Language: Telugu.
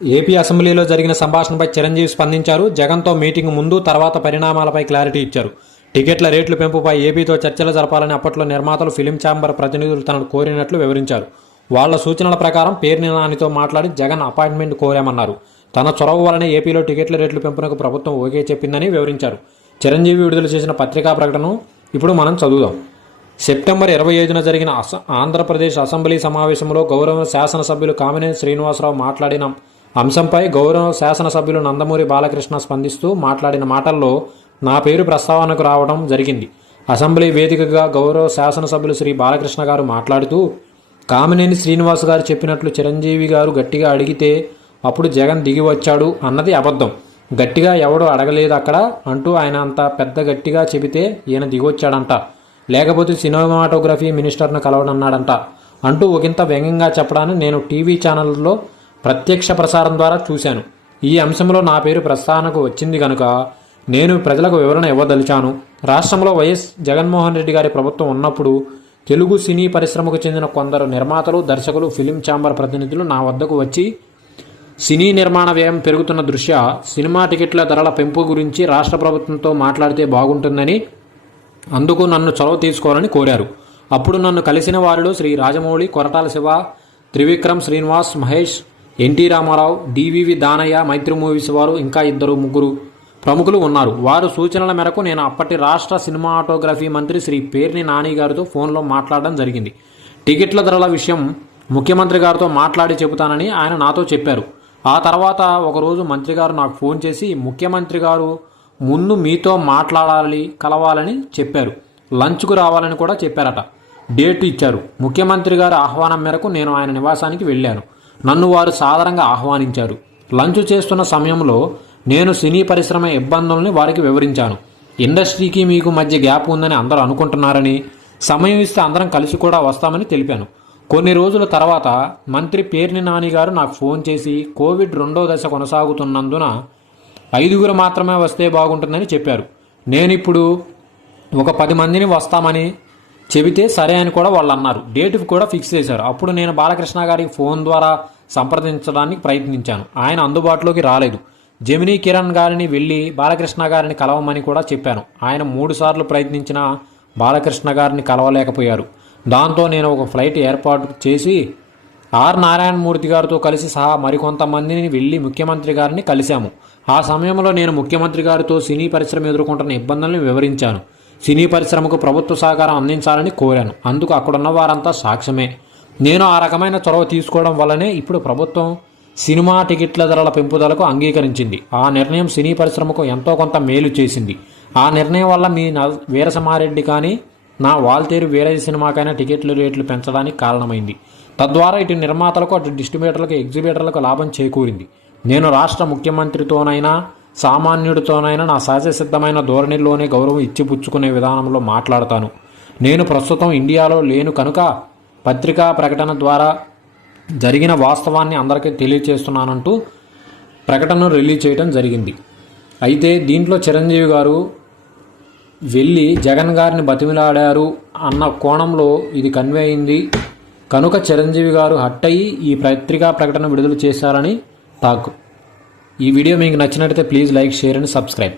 ఏపీ అసెంబ్లీలో జరిగిన సంభాషణపై చిరంజీవి స్పందించారు. జగన్తో మీటింగ్ ముందు తర్వాత పరిణామాలపై క్లారిటీ ఇచ్చారు. టికెట్ల రేట్లు పెంపుపై ఏపీతో చర్చలు జరపాలని అప్పట్లో నిర్మాతలు ఫిలిం ఛాంబర్ ప్రతినిధులు తనను కోరినట్లు వివరించారు. వాళ్ల సూచనల ప్రకారం పేర్ని నానితో మాట్లాడి జగన్ అపాయింట్మెంట్ కోరామన్నారు. తన చొరవ వలన ఏపీలో టికెట్ల రేట్లు పెంపునకు ప్రభుత్వం ఓకే చెప్పిందని వివరించారు. చిరంజీవి విడుదల చేసిన పత్రికా ప్రకటనను ఇప్పుడు మనం చదువుదాం. సెప్టెంబర్ 25న జరిగిన ఆంధ్రప్రదేశ్ అసెంబ్లీ సమావేశంలో గౌరవ శాసనసభ్యులు కామినేని శ్రీనివాసరావు మాట్లాడిన అంశంపై గౌరవ శాసనసభ్యులు నందమూరి బాలకృష్ణ స్పందిస్తూ మాట్లాడిన మాటల్లో నా పేరు ప్రస్తావనకు రావడం జరిగింది. అసెంబ్లీ వేదికగా గౌరవ శాసనసభ్యులు శ్రీ బాలకృష్ణ గారు మాట్లాడుతూ కామినేని శ్రీనివాస్ గారు చెప్పినట్లు చిరంజీవి గారు గట్టిగా అడిగితే అప్పుడు జగన్ దిగి వచ్చాడు అన్నది అబద్ధం. గట్టిగా ఎవడో అడగలేదు అక్కడ అంటూ ఆయన అంత పెద్ద గట్టిగా చెబితే ఈయన దిగొచ్చాడంట, లేకపోతే సినిమాటోగ్రఫీ మినిస్టర్ను కలవడన్నాడంట అంటూ ఒకంత వ్యంగ్యంగా చెప్పడాన్ని నేను టీవీ ఛానల్లో ప్రత్యక్ష ప్రసారం ద్వారా చూశాను. ఈ అంశంలో నా పేరు ప్రస్తావనకు వచ్చింది కనుక నేను ప్రజలకు వివరణ ఇవ్వదలిచాను. రాష్ట్రంలో వైఎస్ జగన్మోహన్ రెడ్డి గారి ప్రభుత్వం ఉన్నప్పుడు తెలుగు సినీ పరిశ్రమకు చెందిన కొందరు నిర్మాతలు, దర్శకులు, ఫిలిం ఛాంబర్ ప్రతినిధులు నా వద్దకు వచ్చి సినీ నిర్మాణ వ్యయం పెరుగుతున్న దృష్ట్యా సినిమా టికెట్ల ధరల పెంపు గురించి రాష్ట్ర ప్రభుత్వంతో మాట్లాడితే బాగుంటుందని, అందుకు నన్ను చొరవ తీసుకోవాలని కోరారు. అప్పుడు నన్ను కలిసిన వారిలో శ్రీ రాజమౌళి, కొరటాల శివ, త్రివిక్రమ్ శ్రీనివాస్, మహేష్, ఎన్టీ రామారావు, డివివి దానయ్య, మైత్రి మూవీస్ వారు ఇంకా 2-3 ప్రముఖులు ఉన్నారు. వారు సూచనల మేరకు నేను అప్పటి రాష్ట్ర సినిమాటోగ్రఫీ మంత్రి శ్రీ పేర్ని నాని గారితో ఫోన్లో మాట్లాడడం జరిగింది. టికెట్ల ధరల విషయం ముఖ్యమంత్రి గారితో మాట్లాడి చెబుతానని ఆయన నాతో చెప్పారు. ఆ తర్వాత ఒకరోజు మంత్రి గారు నాకు ఫోన్ చేసి ముఖ్యమంత్రి గారు ముందు మీతో మాట్లాడాలి, కలవాలని చెప్పారు. లంచ్కు రావాలని కూడా చెప్పారట. డేట్ ఇచ్చారు. ముఖ్యమంత్రి గారి ఆహ్వానం మేరకు నేను ఆయన నివాసానికి వెళ్ళాను. నన్ను వారు సాదరంగా ఆహ్వానించారు. లంచ్ చేస్తున్న సమయంలో నేను సినీ పరిశ్రమ ఇబ్బందుల్ని వారికి వివరించాను. ఇండస్ట్రీకి మీకు మధ్య గ్యాప్ ఉందని అందరూ అనుకుంటున్నారని, సమయం ఇస్తే అందరం కలిసి కూడా వస్తామని తెలిపాను. కొన్ని రోజుల తర్వాత మంత్రి పేర్ని నాని గారు నాకు ఫోన్ చేసి కోవిడ్ 2వ దశ కొనసాగుతున్నందున 5 మాత్రమే వస్తే బాగుంటుందని చెప్పారు. నేను ఇప్పుడు ఒక 10 మందిని వస్తామని చెబితే సరే అని కూడా వాళ్ళు అన్నారు. డేట్ కూడా ఫిక్స్ చేశారు. అప్పుడు నేను బాలకృష్ణ గారికి ఫోన్ ద్వారా సంప్రదించడానికి ప్రయత్నించాను. ఆయన అందుబాటులోకి రాలేదు. జమినీ కిరణ్ గారిని వెళ్ళి బాలకృష్ణ గారిని కలవమని కూడా చెప్పాను. ఆయన 3 సార్లు ప్రయత్నించినా బాలకృష్ణ గారిని కలవలేకపోయారు. దాంతో నేను ఒక ఫ్లైట్ ఏర్పాటు చేసి ఆర్ నారాయణమూర్తి గారితో కలిసి సహా మరికొంతమందిని వెళ్ళి ముఖ్యమంత్రి గారిని కలిశాము. ఆ సమయంలో నేను ముఖ్యమంత్రి గారితో సినీ పరిశ్రమ ఎదుర్కొంటున్న ఇబ్బందులను వివరించాను. సినీ పరిశ్రమకు ప్రభుత్వ సహకారం అందించాలని కోరాను. అందుకు అక్కడున్న వారంతా సాక్ష్యమే. నేను ఆ రకమైన చొరవ తీసుకోవడం వల్లనే ఇప్పుడు ప్రభుత్వం సినిమా టికెట్ల ధరల పెంపుదలకు అంగీకరించింది. ఆ నిర్ణయం సినీ పరిశ్రమకు ఎంతో కొంత మేలు చేసింది. ఆ నిర్ణయం వల్ల మీ వీరసమారెడ్డి కానీ నా వాల్తేరు వీరయ్య సినిమాకైనా టికెట్ల రేట్లు పెంచడానికి కారణమైంది. తద్వారా ఇటు నిర్మాతలకు, అటు డిస్ట్రిబ్యూటర్లకు, ఎగ్జిబిటర్లకు లాభం చేకూరింది. నేను రాష్ట్ర ముఖ్యమంత్రితోనైనా సామాన్యుడితోనైనా నా సహజ సిద్ధమైన ధోరణిలోనే గౌరవం ఇచ్చిపుచ్చుకునే విధానంలో మాట్లాడతాను. నేను ప్రస్తుతం ఇండియాలో లేను కనుక పత్రికా ప్రకటన ద్వారా జరిగిన వాస్తవాన్ని అందరికీ తెలియచేస్తున్నానంటూ ప్రకటనను రిలీజ్ చేయడం జరిగింది. అయితే దీంట్లో చిరంజీవి గారు వెళ్ళి జగన్ గారిని బతిమిలాడారు అన్న కోణంలో ఇది కన్వే అయింది కనుక చిరంజీవి గారు హట్ అయ్యి ఈ పత్రికా ప్రకటన విడుదల చేశారని టాక్. ఈ వీడియో మీకు నచ్చినట్లయితే please like, share and subscribe.